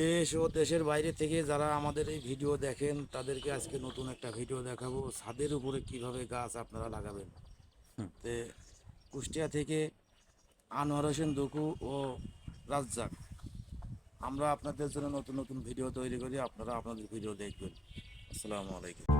দেশ ও দেশের বাইরে থেকে যারা আমাদের এই ভিডিও দেখেন তাদেরকে আজকে নতুন একটা ভিডিও দেখাবো, ছাদের উপরে কিভাবে গাছ আপনারা লাগাবেন। তে কুষ্টিয়া থেকে আনোয়ার হোসেন দুকু ও রাজ্জাক, আমরা আপনাদের জন্য নতুন নতুন ভিডিও তৈরি করি, আপনারা আপনাদের ভিডিও দেখবেন। আসসালামু আলাইকুম।